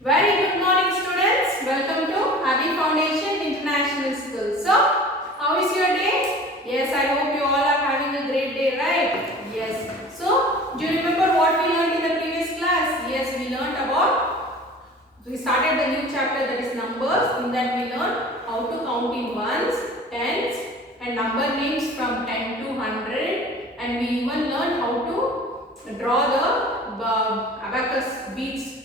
Very good morning, students. Welcome to Avi Foundation International School. So, how is your day? Yes, I hope you all are having a great day, right? Yes. So, do you remember what we learned in the previous class? Yes, we learned about, we started the new chapter, that is numbers. In that we learned how to count in ones, tens and number names from 10 to 100, and we even learned how to draw the abacus beads,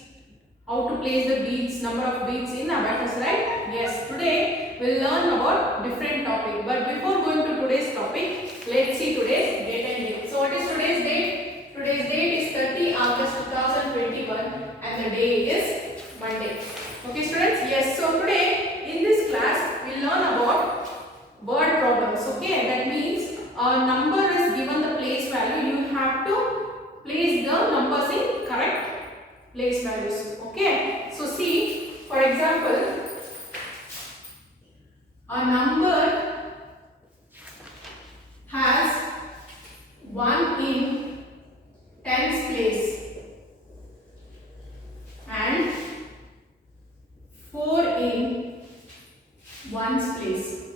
how to place the beads, number of beads in abacus, right? Yes, today we'll learn about different topic. But before going to today's topic, let's see today's date and date. So what is today's date? Today's date is 30 August 2021 and the day is Monday. Okay students? Yes, so today in this class we'll learn about word problems. Okay, that means a number is given the place value, you have to place the numbers in correct place values. Okay, so see, for example, a number has 1 in tens place and 4 in ones place.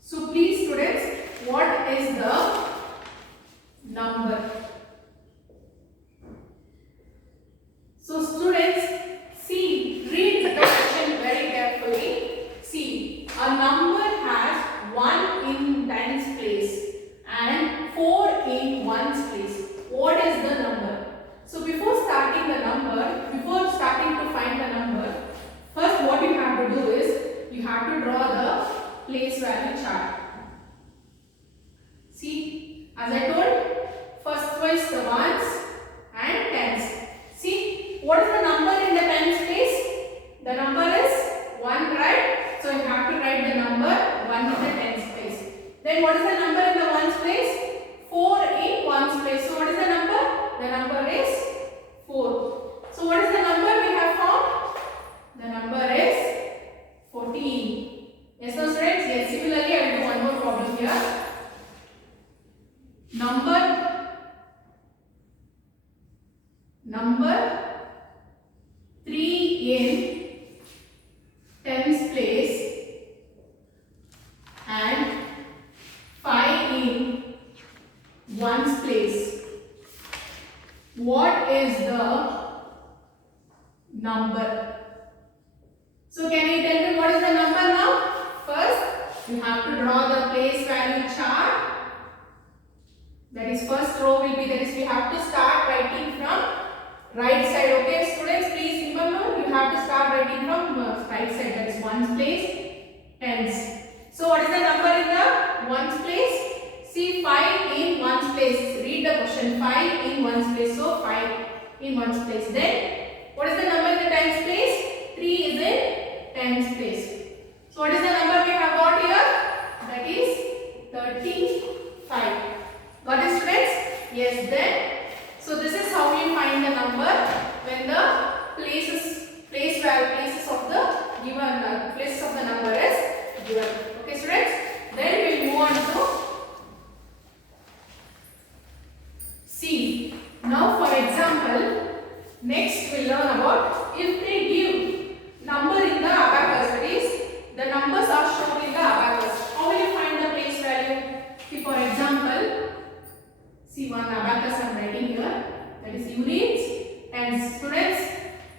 So please students, what is the number? So students, see, read the question very carefully. See, a number has 1 in tens place and 4 in ones place. What is the number? So before starting the number, before starting to find the number, first what you have to do is, you have to draw the place value chart. See, as I told, first was the ones and tens. See, what is the number in the tens place? The number is 1, right? So you have to write the number 1 in the tens place. Then what is the number in the ones place? 4 in ones place. So what is the number? The number is 4. So what is the number we have found? The number is 14. Yes, no students? Yes, similarly I will do one more problem here. Number 3 in tens place and 5 in ones place. What is the number? So can you tell me what is the number now? First, you have to draw the place value chart. That is, first row will be, that is, we have to start writing from right side. Okay students, please remember, you have to start writing from right side, that is ones place, tens. So what is the number in the ones place? See, 5 in ones place. Read the question, 5 in ones place. So 5 in ones place. Then what is the number in the tens place? 3 is in tens place. So what is the number we have got here? That is 35. Got it students? Yes, then. So this is how we find the number when the places of the given places of the number is given. Okay students? Then we will move on to C. Now for example, next we will learn about if they give number in the abacus, that is, the numbers are shown in the abacus. How will you find the place value? See, for example, see, one abacus I am writing here, that is units. And students,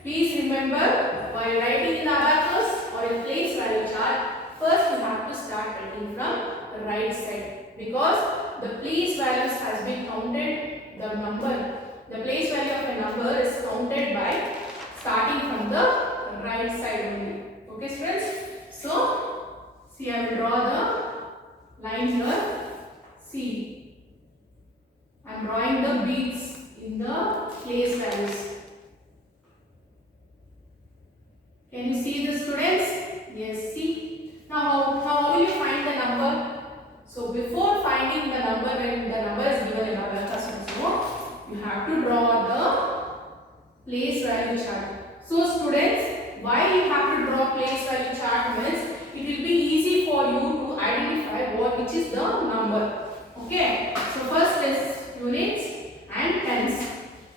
please remember, while writing in abacus or in place value chart, first you have to start writing from the right side, because the place values has been counted, the number, the place value of a number is counted by starting from the right side only. Okay students? So, see, I will draw the lines here. See, I am drawing the beads in the place values. Can you see the students? Yes, see. Now how will you find the number? So before finding the number, when the number is given in abacus also, you have to draw the place value chart. So students, why you have to draw place value chart means it will be easy for you to identify which is the number. Okay. So first is units and tens.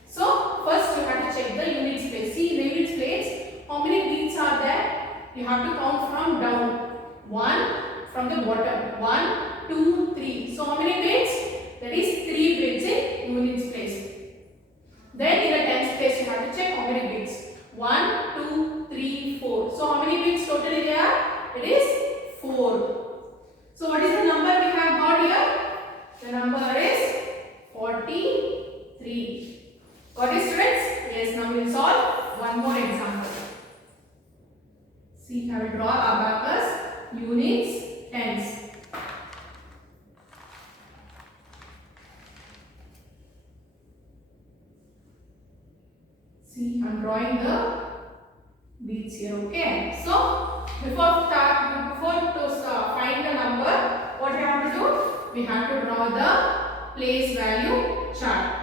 So first you have to check the units place. See, in the units place 1, 2, 3, 4. So how many bits totally there are? It is 4. So what is the number we have got here? The number is 43. Got it, students? Yes, now we will solve one more example. See, I will draw abacus, units, tens. See, I am drawing the beads here, okay? So, before to find the number, what we have to do? We have to draw the place value chart.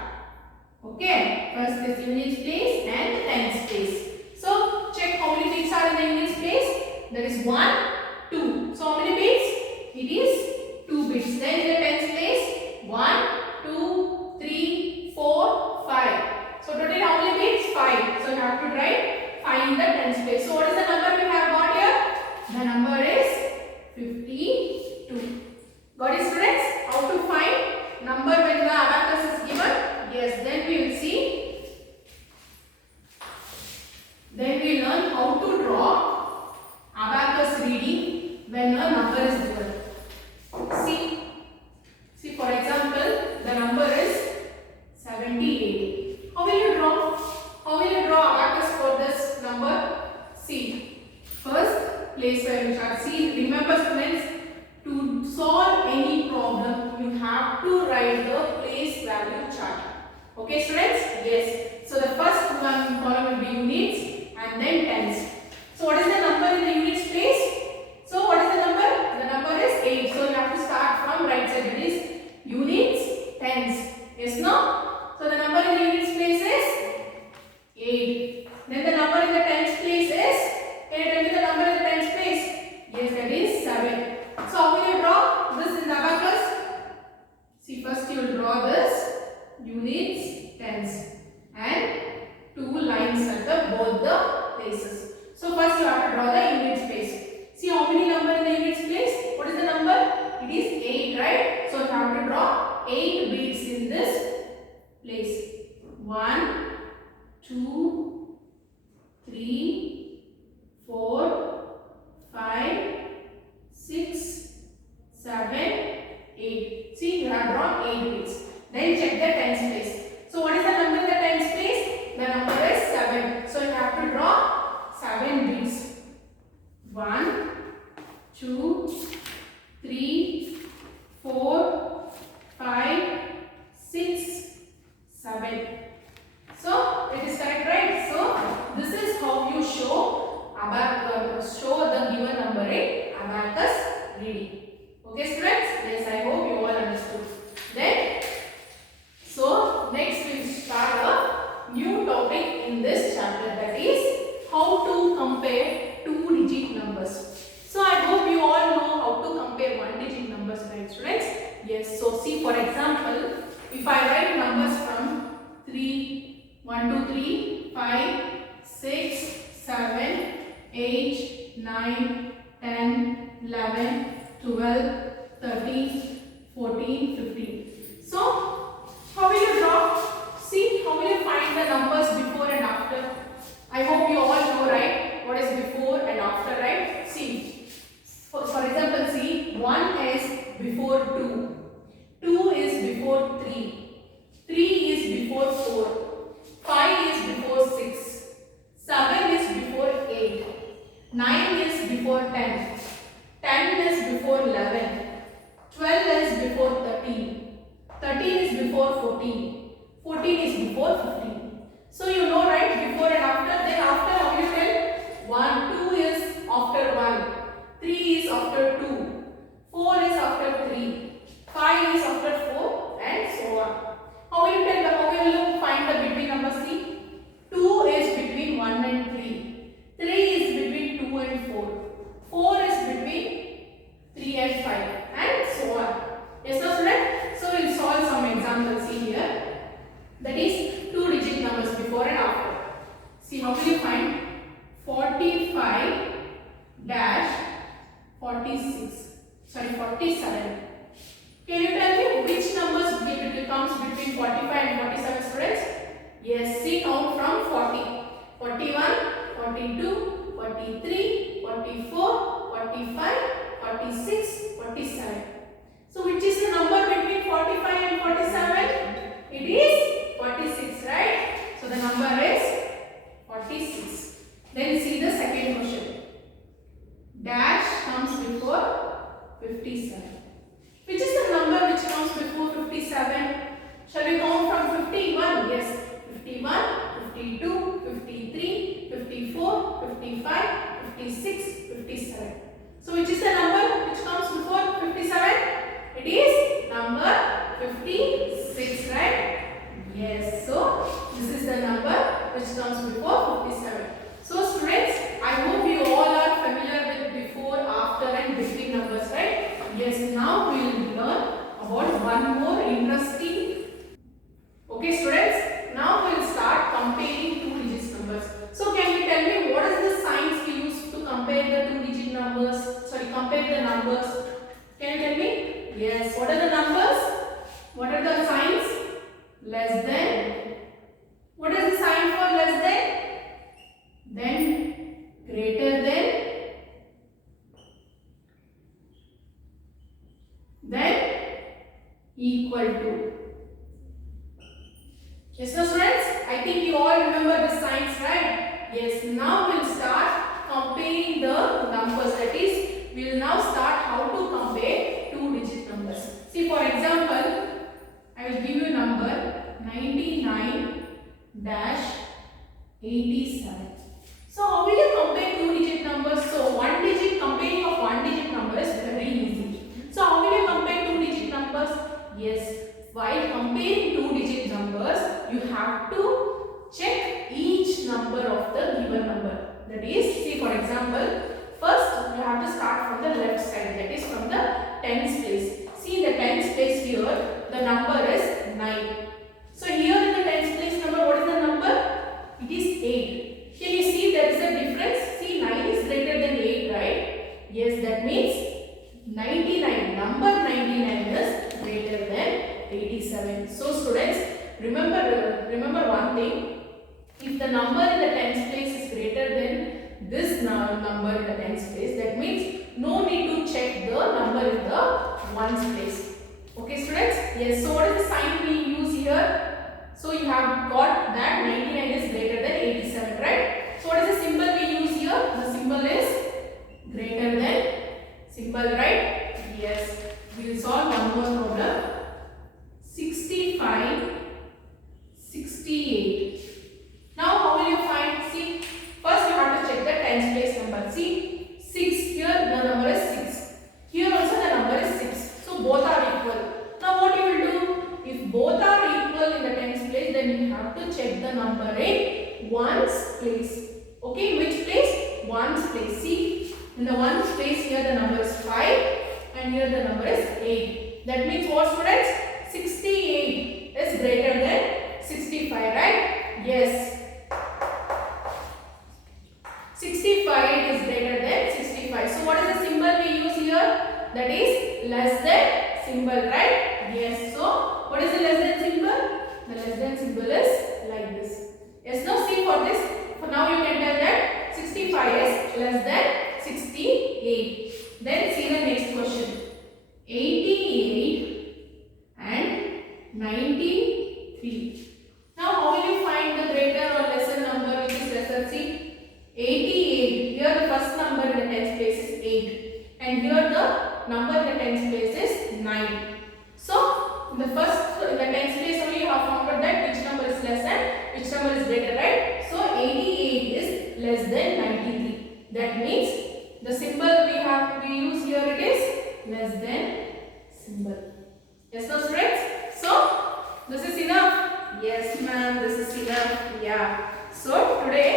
Okay, first this units place and the tens place. So, check how many beads are in the units place. There is 1, 2. So, how many beads? It is 2 beads. Then in the tens place, 1, 2, 3, 4, 5. So, total how many beads? 5. So, you have to write 5 in the tens place. So, what is the number we have got here? The number is 52. Got it, students? How to find number when the abacus is given? Yes, then we will see. Then we learn how to draw abacus reading when a number is given. See, for example, the number is 78. How will you draw? How will you draw abacus for this number? See, first place value chart. See, remember students, to solve any problem, you have to write the place value chart. Okay, students? Yes. So the first one column will be units and then tens. So what is the number in the units place? So what is the number? The number is 8. So you have to start from right side. It is units, tens. Yes, no? So the number in the units place is 8. Then the number in the tens place is, can you tell me the number in the tens place? Yes, that is 7. So how will you draw this in the abacus? See, first you will draw this units, tens, and 2 lines at the both the places. So first you have to draw the units place. See how many number in the units place? What is the number? It is 8, right? So you have to draw 8 beads in this place. 1, 2, 3, 4, 5, 6, 7, 8. See, you have drawn 8 beads. Then check the tens place. So what is the number in the tens place? The number is 7. So you have to draw 7 beads. 1, 2, 3, 4, 5, 6, 7. So it is correct, right? So this is how you show the given number in abacus reading. Okay, students? Yes, I hope you all understood. Then, so next we will start a new topic in this chapter, that is how to compare 2-digit numbers. So I hope you all know how to compare 1-digit numbers, right, students? Yes. So see, for example, if I write numbers from 1, 2, 3, 5, 6, 7, 8, 9, 10, 11, 12, 13, 14, 15. So, how will you draw? See, how will you find the numbers before and after? I hope you all know, right? What is before and after, right? See, for example, see, 1 is before 2, 2 is before 3, 3 is before 4, 5 is before 6, 7 is before 8, 9 is before 10, 10 is before 11, 12 is before 13, 13 is before 14, 14 is before 15. So you know, right, before and after. Then after, how you tell? 1, 2 is after 1, 3 is after 2, 4 is after 3, 5 is after 4, and so on. How will you tell? How will you find the between numbers? See, 2 is between 1 and 3, 3 is between 2 and 4, 4 is between 3 and 5, and so on. Yes, so students? So we will solve some examples here. That is 2-digit numbers before and after. See, how will you find 45 dash 47? Can you tell me which numbers comes between 45 and 47, students? Yes, see, count from 40. 41, 42, 43, 44, 45, 46, 47. So which is the number between 45 and 47? It is 46, right? So the number is 46. Then see the second question. Dash comes before 57. Which is the number which comes before 57? Shall we count from 51? Yes. 51, 52, 53, 54, 55, 56, 57. So which is the number which comes before 57? It is number 56, right? Yes. So this is the number which comes before 57. So students, I hope you all are familiar with before, after and between numbers, right? Yes. Now we will learn about one more interesting. Okay students, now we will start comparing two-digit numbers. So can you tell me what is the signs we use to compare the two-digit numbers? Sorry, compare the numbers. Can you tell me? Yes. What are the numbers? What are the signs? Less than. What is the sign for less than? Then greater than. Then equal to. Yes, no students? I think you all remember the signs, right? Yes. Now we will start comparing the numbers. That is, we will now start how to compare two-digit numbers. See, for example, I will give you a number 99-87. So how will you compare two-digit numbers? So one digit, comparing of one-digit number is very easy. So how will you compare two-digit numbers? Yes. While comparing two-digit numbers, you have to check each number of the given number. That is, see for example, first you have to start from the left side. That is from the tens place. See in the tens place here, the number is 9. So here in the tens place number, what is the number? It is 8. Can you see there is a difference? See, 9 is greater than 8, right? Yes, that means 99. Number 99 is greater than 87. So students, remember one thing. If the number in the tens place is greater than this number in the tens place, that means no need to check the number in the ones place. Okay students? Yes. So what is the sign we use here? So you have got that 99 is greater than 87, right? So what is the symbol we use here? The symbol is greater than symbol, right? Yes. We will solve one more problem. 65, 68. Now how will you find? See, first you have to check the tens place number. See, 6 here the number is 6. Here also the number is 6. So both are equal. Now what you will do? If both are equal in the tens place, then you have to check the number in ones place. Okay, which place? Ones place. See, in the ones place here the number is 5 and here the number is 8. That means what students? 68 is greater than 65, right? Yes. 65 is greater than 65. So what is the symbol we use here? That is less than symbol, right? Yes. So what is the less than symbol? The less than symbol is like this. Yes. Now see for this. For now you can tell that 65 is less than 68. Then see the next question. 88 and 93. Now how will you find the greater or lesser number which is lesser? See, 88. Here the first number in the tens place is 8 and here the number in the tens place is 9. So in the tens place only you have found out that which number is less and which number is greater, right? So 88 is less than 93. That means the symbol we use here, it is less than symbol. Yes, no students? So this is enough? Yes ma'am, this is enough. Yeah. So today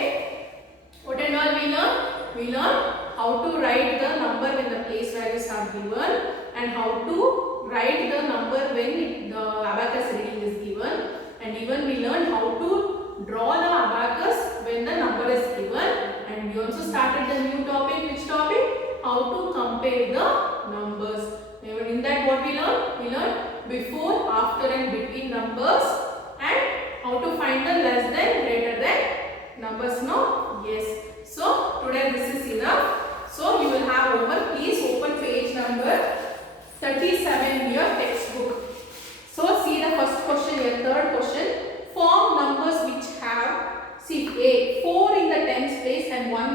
what and all we learn? We learn how to write the number when the place values are given and how to write the number when the abacus reading is given, and even we learn how to draw the abacus when the number is given, and we also started the new topic. Which topic? How to compare the numbers. In that what we learn? We learn before, after and between numbers and how to find the less than, greater than numbers. No? Yes. So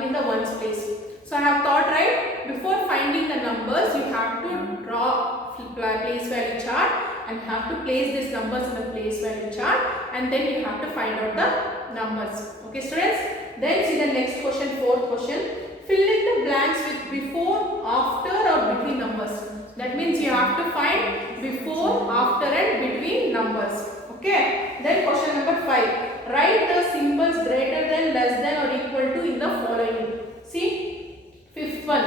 in the ones place. So I have thought, right, before finding the numbers, you have to draw place value chart and have to place these numbers in the place value chart, and then you have to find out the numbers. Okay, students. Then see the next question, fourth question. Fill in the blanks with before, after, or between numbers. That means you have to find before, after, and between numbers. Okay. Then question number 5. Write the symbols greater than, less than, or equal to in the following. See, fifth one,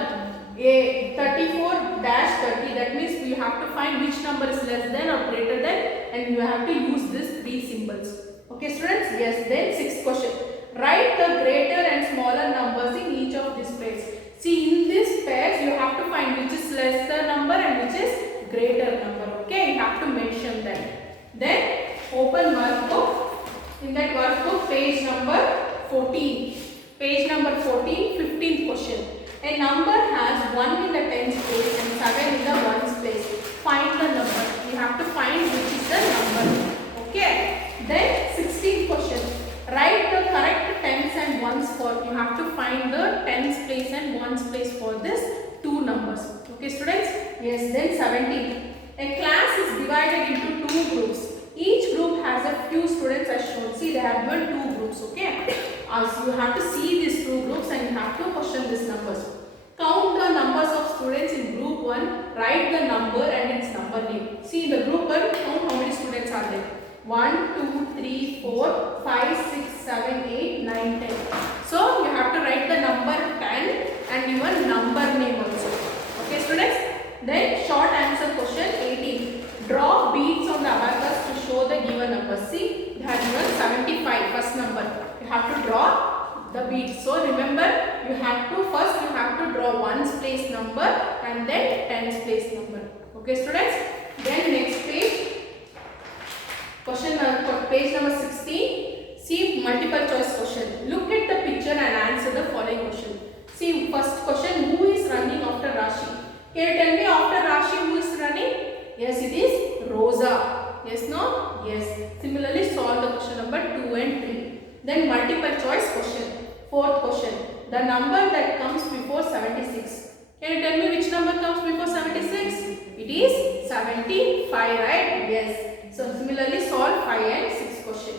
a 34-30. That means you have to find which number is less than or greater than, and you have to use these 3 symbols. Okay, students. Yes. Then sixth question. Write the greater and smaller numbers in each of these pairs. See, in this pairs you have to find which is lesser number and which is greater number. Okay, you have to mention that. Then open workbook. In that workbook, page number 14. Page number 14, 15th question. A number has 1 in the tens place and 7 in the ones place. Find the number. You have to find which is the number. Okay. Then 16th question. Write the correct tens and ones for. You have to find the tens place and ones place for this 2 numbers. Okay, students? Yes. Then 17. A class is divided into 2 groups. Each group has a few students as shown. See, they have given 2 groups. Okay. So you have to see these 2 groups and you have to question these numbers. Count the numbers of students in group 1. Write the number and its number name. See, in the group 1, count how many students are there. 1, 2, 3, 4, 5, 6, 7, 8, 9, 10. So you have to write the number 10 and even number name also. Okay, students? Then short answer question 18. Draw beads on the abacus to show the given number. See, they have given 75, first number. You have to draw the beads. So remember, you have to draw ones place number and then tens place number. Okay, students? Then next page. Question page number 16. See, multiple choice question. Look at the picture and answer the following question. See, first question, who is running after Rashi? Can you tell me after Rashi who is running? Yes, it is Rosa. Yes, no? Yes. Similarly, solve the question number 2 and 3. Then multiple choice question. Fourth question. The number that comes before 76. Can you tell me which number comes before 76? It is 75, right? Yes. So similarly solve 5 and 6 question.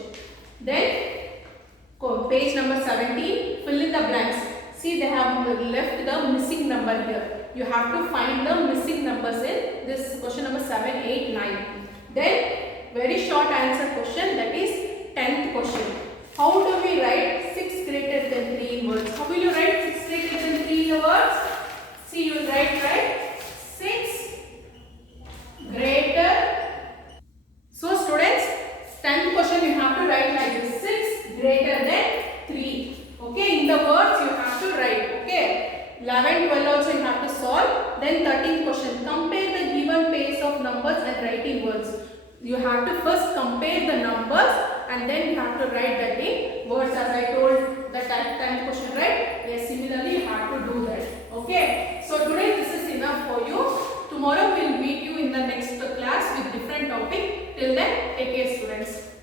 Then page number 17, fill in the blanks. See, they have left the missing number here. You have to find the missing numbers in this question number 7, 8, 9. Then very short answer question, that is 10th question. How do we write 6 greater than 3 in words? How will you write 6 greater than 3 in words? See, you will write 6 greater. So students, 10th question you have to write like this, 6 greater than 3. Okay, in the words you have to write. Okay, 11, 12 also you have to solve. Then 13th question, compare the given pairs of numbers and write in words. You have to first compare the numbers and then you have to write that in words, as I told the 10th question, right? Yes, similarly you have to do that. Okay, so today this is enough for you. Tomorrow we will meet you in the next class with different topic. Till then, take care students.